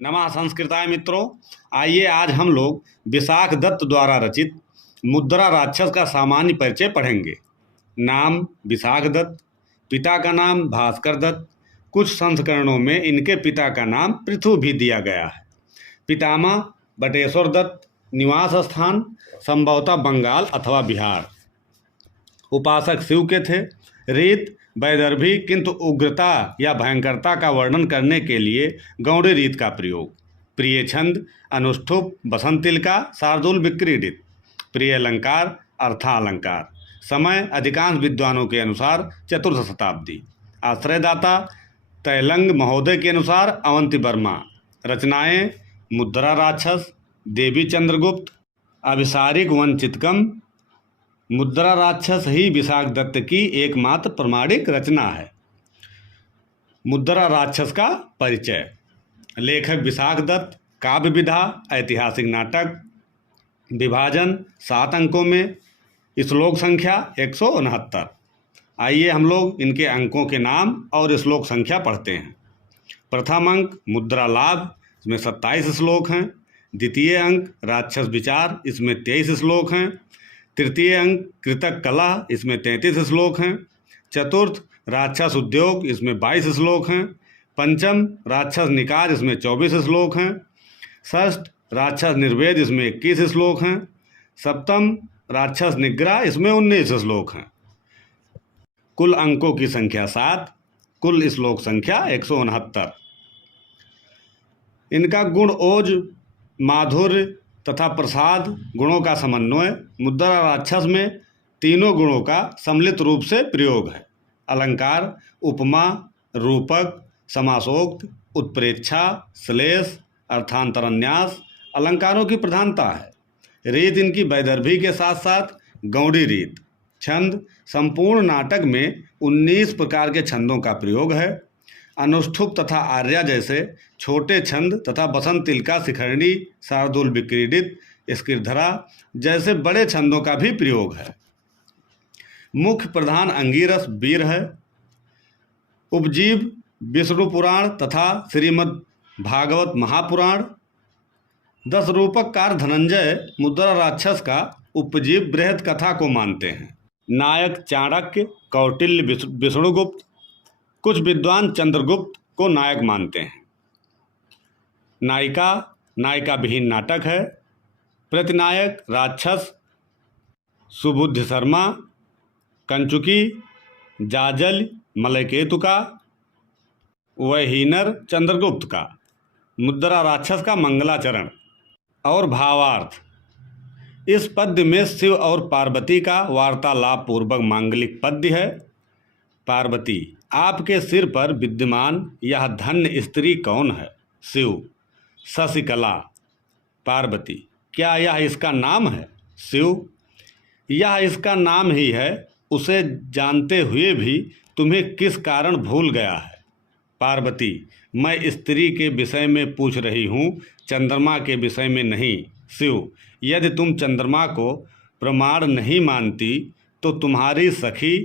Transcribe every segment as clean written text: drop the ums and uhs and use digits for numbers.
नमः संस्कृताय मित्रों। आइए आज हम लोग विशाख दत्त द्वारा रचित मुद्रा राक्षस का सामान्य परिचय पढ़ेंगे। नाम विशाख दत्त, पिता का नाम भास्कर दत्त। कुछ संस्करणों में इनके पिता का नाम पृथु भी दिया गया है। पितामह बटेश्वर दत्त, निवास स्थान संभवतः बंगाल अथवा बिहार। उपासक शिव के थे। रीत वैदर्भी, किंतु उग्रता या भयंकरता का वर्णन करने के लिए गौड़ी रीत का प्रयोग। प्रिय छंद अनुष्ठुप, बसंतिलका, शार्दूल विक्रीडित। प्रिय अलंकार अर्थालंकार। समय अधिकांश विद्वानों के अनुसार चतुर्थ शताब्दी। आश्रयदाता तैलंग महोदय के अनुसार अवंती वर्मा। रचनाएं मुद्रा राक्षस, देवी चंद्रगुप्त, अभिसारिक वंचितकम। मुद्रा राक्षस ही विशाख दत्त की एकमात्र प्रमाणिक रचना है। मुद्रा राक्षस का परिचय। लेखक विशाख दत्त। काव्य विधा ऐतिहासिक नाटक। विभाजन 7 अंकों में। श्लोक संख्या 169। आइए हम लोग इनके अंकों के नाम और श्लोक संख्या पढ़ते हैं। प्रथम अंक मुद्रा लाभ, इसमें 27 श्लोक हैं। द्वितीय अंक राक्षस विचार, इसमें 23 श्लोक हैं। तृतीय अंक कृतक कला, इसमें 33 श्लोक हैं। चतुर्थ राक्षस उद्योग, इसमें 22 श्लोक हैं। पंचम राक्षस निकार, इसमें 24 श्लोक हैं। षष्ठ राक्षस निर्वेद, इसमें 21 श्लोक हैं। सप्तम राक्षस निग्रह, इसमें 19 श्लोक हैं। कुल अंकों की संख्या 7, कुल श्लोक संख्या 169। इनका गुण ओज, माधुर्य तथा प्रसाद गुणों का समन्वय। मुद्रा राक्षस में तीनों गुणों का सम्मिलित रूप से प्रयोग है। अलंकार उपमा, रूपक, समासोक्त, उत्प्रेक्षा, श्लेष, अर्थांतरन्यास अलंकारों की प्रधानता है। रीत इनकी वैदर्भी के साथ साथ गौड़ी रीत। छंद संपूर्ण नाटक में 19 प्रकार के छंदों का प्रयोग है। अनुष्ठुप तथा आर्या जैसे छोटे छंद तथा बसंतिलका, शिखरणी, शार्दूल विक्रीडित, स्किरधरा जैसे बड़े छंदों का भी प्रयोग है। मुख्य प्रधान अंगिरस वीर है। उपजीव विष्णु पुराण तथा श्रीमद् भागवत महापुराण। 10 रूपककार धनंजय मुद्रा राक्षस का उपजीव बृहद कथा को मानते हैं। नायक चाणक्य, कौटिल्य, विष्णुगुप्त। कुछ विद्वान चंद्रगुप्त को नायक मानते हैं। नायिका नायिका विहीन नाटक है। प्रतिनायक राक्षस सुबुद्धि शर्मा, कंचुकी, जाजल मलयकेतु का, वहीनर चंद्रगुप्त का। मुद्रा राक्षस का मंगलाचरण और भावार्थ। इस पद्य में शिव और पार्वती का वार्तालाप पूर्वक मांगलिक पद्य है। पार्वती, आपके सिर पर विद्यमान यह धन्य स्त्री कौन है? शिव, शशिकला। पार्वती, क्या यह इसका नाम है? शिव, यह इसका नाम ही है। उसे जानते हुए भी तुम्हें किस कारण भूल गया है? पार्वती, मैं स्त्री के विषय में पूछ रही हूँ, चंद्रमा के विषय में नहीं। शिव, यदि तुम चंद्रमा को प्रमाण नहीं मानती तो तुम्हारी सखी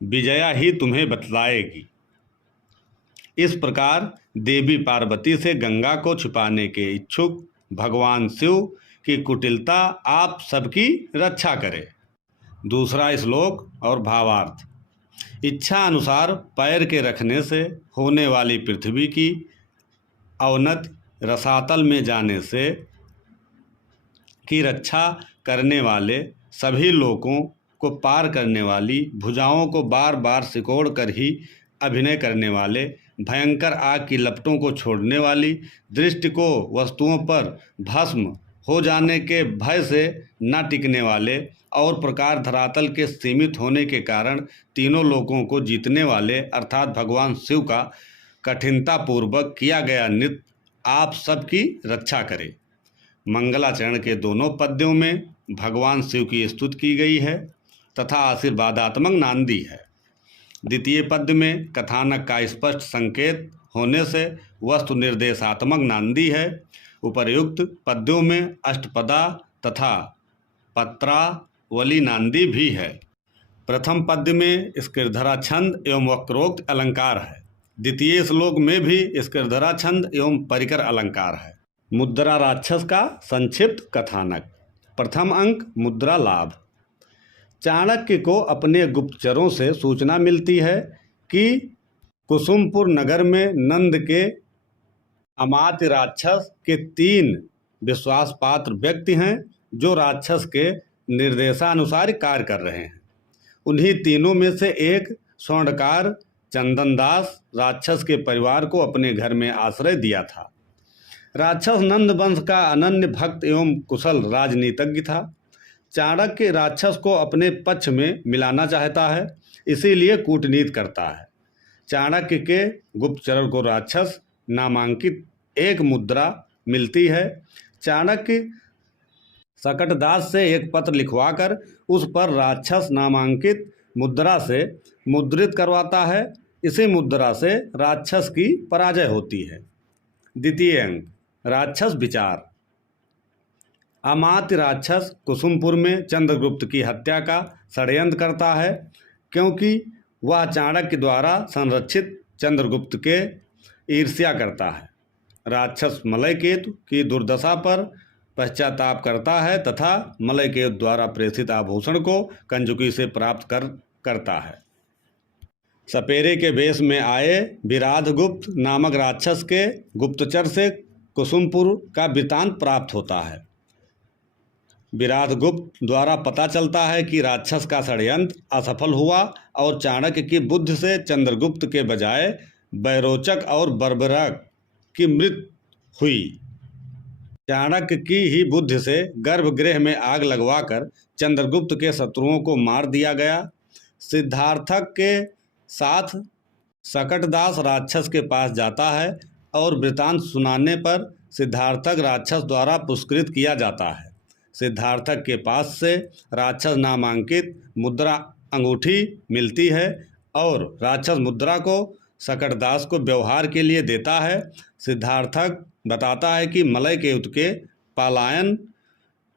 विजया ही तुम्हें बतलाएगी। इस प्रकार देवी पार्वती से गंगा को छिपाने के इच्छुक भगवान शिव की कुटिलता आप सबकी रक्षा करे। दूसरा श्लोक और भावार्थ। इच्छा अनुसार पैर के रखने से होने वाली पृथ्वी की अवनति, रसातल में जाने से की रक्षा करने वाले, सभी लोगों को पार करने वाली, भुजाओं को बार बार सिकोड़ कर ही अभिनय करने वाले, भयंकर आग की लपटों को छोड़ने वाली, दृष्टि को वस्तुओं पर भस्म हो जाने के भय से न टिकने वाले और प्रकार धरातल के सीमित होने के कारण तीनों लोगों को जीतने वाले अर्थात भगवान शिव का कठिनता पूर्वक किया गया नृत्य आप सबकी रक्षा करे। मंगलाचरण के दोनों पद्यों में भगवान शिव की स्तुति की गई है तथा आशीर्वादात्मक नांदी है। द्वितीय पद्य में कथानक का स्पष्ट संकेत होने से वस्तु निर्देशात्मक नांदी है। उपर्युक्त पद्यों में अष्टपदा तथा पत्रावली नांदी भी है। प्रथम पद्य में स्किरधरा छंद एवं वक्रोक्त अलंकार है। द्वितीय श्लोक में भी स्कंधरा छंद एवं परिकर अलंकार है। मुद्रा राक्षस का संक्षिप्त कथानक। प्रथम अंक मुद्रा लाभ। चाणक्य को अपने गुप्तचरों से सूचना मिलती है कि कुसुमपुर नगर में नंद के अमात्य राक्षस के 3 विश्वास पात्र व्यक्ति हैं जो राक्षस के निर्देशानुसार कार्य कर रहे हैं। उन्हीं तीनों में से एक स्वर्णकार चंदनदास राक्षस के परिवार को अपने घर में आश्रय दिया था। राक्षस नंद वंश का अनन्य भक्त एवं कुशल राजनीतिज्ञ था। चाणक्य राक्षस को अपने पक्ष में मिलाना चाहता है, इसीलिए कूटनीति करता है। चाणक्य के गुप्तचर को राक्षस नामांकित एक मुद्रा मिलती है। चाणक्य सकटदास से एक पत्र लिखवाकर उस पर राक्षस नामांकित मुद्रा से मुद्रित करवाता है। इसी मुद्रा से राक्षस की पराजय होती है। द्वितीय अंक राक्षस विचार। अमात्य राक्षस कुसुमपुर में चंद्रगुप्त की हत्या का षड्यंत्र करता है, क्योंकि वह चाणक्य द्वारा संरक्षित चंद्रगुप्त के ईर्ष्या करता है। राक्षस मलयकेतु की दुर्दशा पर पश्चाताप करता है तथा मलयकेतु द्वारा प्रेषित आभूषण को कंजुकी से प्राप्त करता है। सपेरे के वेश में आए विराधगुप्त नामक राक्षस के गुप्तचर से कुसुमपुर का वृत्तांत प्राप्त होता है। विराधगुप्त द्वारा पता चलता है कि राक्षस का षड्यंत्र असफल हुआ और चाणक्य की बुद्धि से चंद्रगुप्त के बजाय बैरोचक और बर्बरक की मृत्यु हुई। चाणक्य की ही बुद्धि से गर्भगृह में आग लगवाकर चंद्रगुप्त के शत्रुओं को मार दिया गया। सिद्धार्थक के साथ सकटदास राक्षस के पास जाता है और वृत्तांत सुनाने पर सिद्धार्थक राक्षस द्वारा पुरस्कृत किया जाता है। सिद्धार्थक के पास से राक्षस नामांकित मुद्रा अंगूठी मिलती है और राक्षस मुद्रा को सकटदास को व्यवहार के लिए देता है। सिद्धार्थक बताता है कि मलयकेतु के पलायन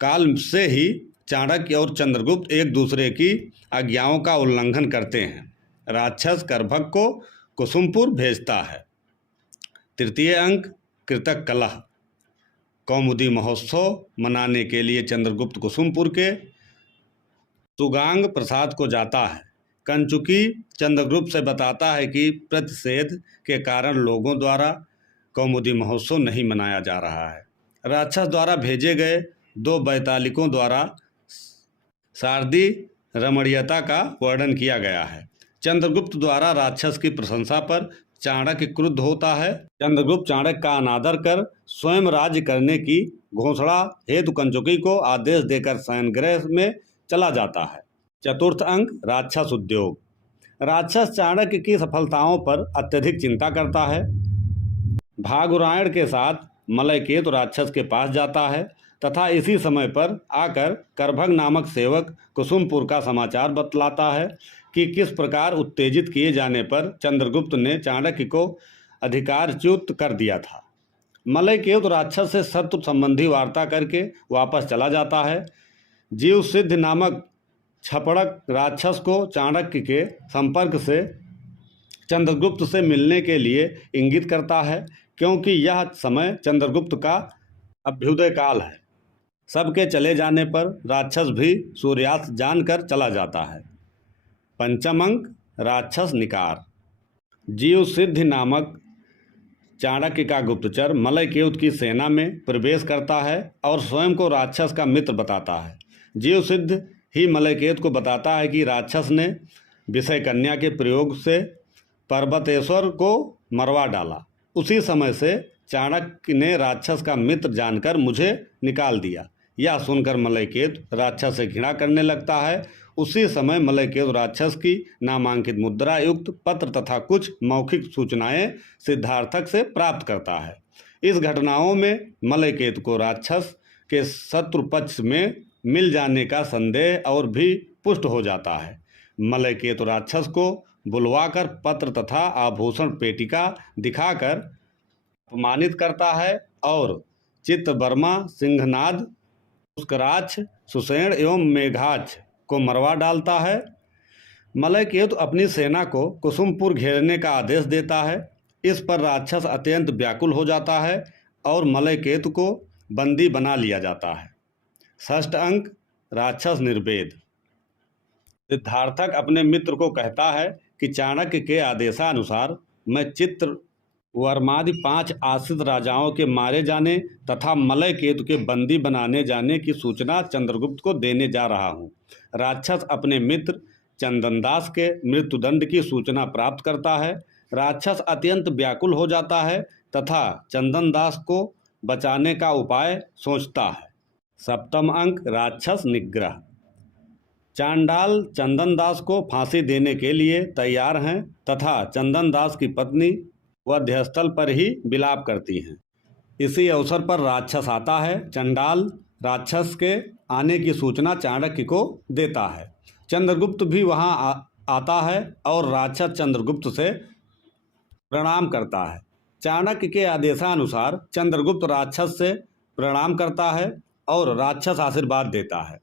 काल से ही चाणक्य और चंद्रगुप्त एक दूसरे की आज्ञाओं का उल्लंघन करते हैं। राक्षस करभग को कुसुमपुर भेजता है। तृतीय अंक कृतक कलह। कौमुदी महोत्सव मनाने के लिए चंद्रगुप्त कुसुमपुर के सुगांग प्रसाद को जाता है। कंचुकी चंद्रगुप्त से बताता है कि प्रतिषेध के कारण लोगों द्वारा कौमुदी महोत्सव नहीं मनाया जा रहा है। राक्षस द्वारा भेजे गए 2 बैतालिकों द्वारा शारदी रमणीयता का वर्णन किया गया है। चंद्रगुप्त द्वारा राक्षस की प्रशंसा पर चाणक्य क्रुद्ध होता है। चंद्रगुप्त चाणक्य का अनादर कर स्वयं राज्य करने की घोषणा हेतु कंचुकी को आदेश देकर शयनगृह में चला जाता है। चतुर्थ अंक राक्षस उद्योग। राक्षस चाणक्य की सफलताओं पर अत्यधिक चिंता करता है। भागुरायण के साथ मलयकेतु राक्षस के पास जाता है तथा इसी समय पर आकर करभग नामक सेवक कुसुमपुर का समाचार बतलाता है कि किस प्रकार उत्तेजित किए जाने पर चंद्रगुप्त ने चाणक्य को अधिकारच्युत कर दिया था। मलयकेतु राक्षस से शत्रु संबंधी वार्ता करके वापस चला जाता है। जीव सिद्ध नामक छपड़क राक्षस को चाणक्य के संपर्क से चंद्रगुप्त से मिलने के लिए इंगित करता है, क्योंकि यह समय चंद्रगुप्त का अभ्युदय काल है। सबके चले जाने पर राक्षस भी सूर्यास्त जानकर चला जाता है। पंचम अंक राक्षस निकार। जीव सिद्धि नामक चाणक्य का गुप्तचर मलयकेतु की सेना में प्रवेश करता है और स्वयं को राक्षस का मित्र बताता है। जीव सिद्ध ही मलयकेतु को बताता है कि राक्षस ने विषय कन्या के प्रयोग से पर्वतेश्वर को मरवा डाला। उसी समय से चाणक्य ने राक्षस का मित्र जानकर मुझे निकाल दिया। यह सुनकर मलयकेतु राक्षस से घृणा करने लगता है। उसी समय मलयकेतु राक्षस की नामांकित मुद्रा युक्त पत्र तथा कुछ मौखिक सूचनाएं सिद्धार्थक से प्राप्त करता है। इस घटनाओं में मलयकेतु को राक्षस के शत्रु पक्ष में मिल जाने का संदेह और भी पुष्ट हो जाता है। मलयकेतु राक्षस को बुलवाकर पत्र तथा आभूषण पेटिका दिखाकर अपमानित करता है और चित्तवर्मा, सिंहनाद, पुष्कराक्ष, सुषेण एवं मेघाक्ष को मरवा डालता है। मलयकेतु अपनी सेना को कुसुमपुर घेरने का आदेश देता है। इस पर राक्षस अत्यंत व्याकुल हो जाता है और मलयकेतु को बंदी बना लिया जाता है। षष्ठ अंक राक्षस निर्वेद। सिद्धार्थक अपने मित्र को कहता है कि चाणक्य के आदेशानुसार मैं चित्र वर्मादि 5 आश्रित राजाओं के मारे जाने तथा मलयकेतु के बंदी बनाने जाने की सूचना चंद्रगुप्त को देने जा रहा हूँ। राक्षस अपने मित्र चंदनदास के मृत्युदंड की सूचना प्राप्त करता है। राक्षस अत्यंत व्याकुल हो जाता है तथा चंदनदास को बचाने का उपाय सोचता है। सप्तम अंक राक्षस निग्रह। चांडाल चंदनदास को फांसी देने के लिए तैयार हैं तथा चंदनदास की पत्नी वध्यस्थल पर ही विलाप करती हैं। इसी अवसर पर राक्षस आता है। चंडाल राक्षस के आने की सूचना चाणक्य को देता है। चंद्रगुप्त भी वहां आता है और राक्षस चंद्रगुप्त से प्रणाम करता है। चाणक्य के आदेशानुसार चंद्रगुप्त राक्षस से प्रणाम करता है और राक्षस आशीर्वाद देता है।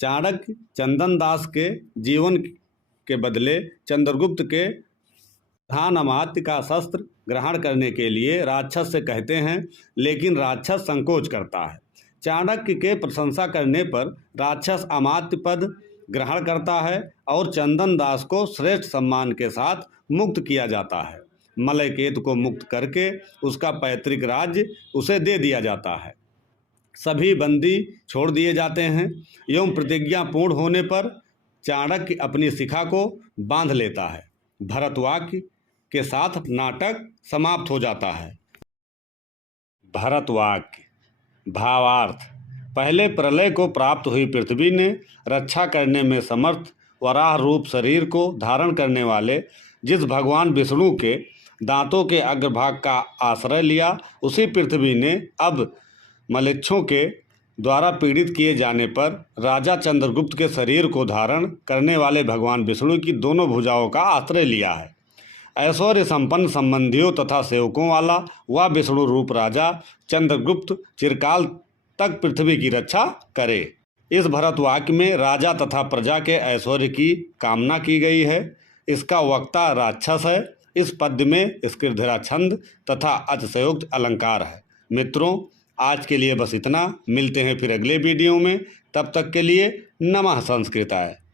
चाणक्य चंदनदास के जीवन के बदले चंद्रगुप्त के प्रधान अमात्य का शस्त्र ग्रहण करने के लिए राक्षस से कहते हैं, लेकिन राक्षस संकोच करता है। चाणक्य के प्रशंसा करने पर राक्षस अमात्य पद ग्रहण करता है और चंदनदास को श्रेष्ठ सम्मान के साथ मुक्त किया जाता है। मलयकेतु को मुक्त करके उसका पैतृक राज्य उसे दे दिया जाता है। सभी बंदी छोड़ दिए जाते हैं एवं प्रतिज्ञा पूर्ण होने पर चाणक्य अपनी शिखा को बांध लेता है। भरतवाक्य के साथ नाटक समाप्त हो जाता है। भरतवाक्य भावार्थ। पहले प्रलय को प्राप्त हुई पृथ्वी ने रक्षा करने में समर्थ वराह रूप शरीर को धारण करने वाले जिस भगवान विष्णु के दांतों के अग्रभाग का आश्रय लिया, उसी पृथ्वी ने अब मलेच्छों के द्वारा पीड़ित किए जाने पर राजा चंद्रगुप्त के शरीर को धारण करने वाले भगवान विष्णु की दोनों भुजाओं का आश्रय लिया है। ऐश्वर्य संपन्न संबंधियों तथा सेवकों वाला वह विष्णु रूप राजा चंद्रगुप्त चिरकाल तक पृथ्वी की रक्षा करे। इस भरतवाक्य में राजा तथा प्रजा के ऐश्वर्य की कामना की गई है। इसका वक्ता राक्षस है। इस पद्य में स्क्रिधरा छंद तथा अतिशयोक्त अलंकार है। मित्रों, आज के लिए बस इतना। मिलते हैं फिर अगले वीडियो में। तब तक के लिए नमः संस्कृताय।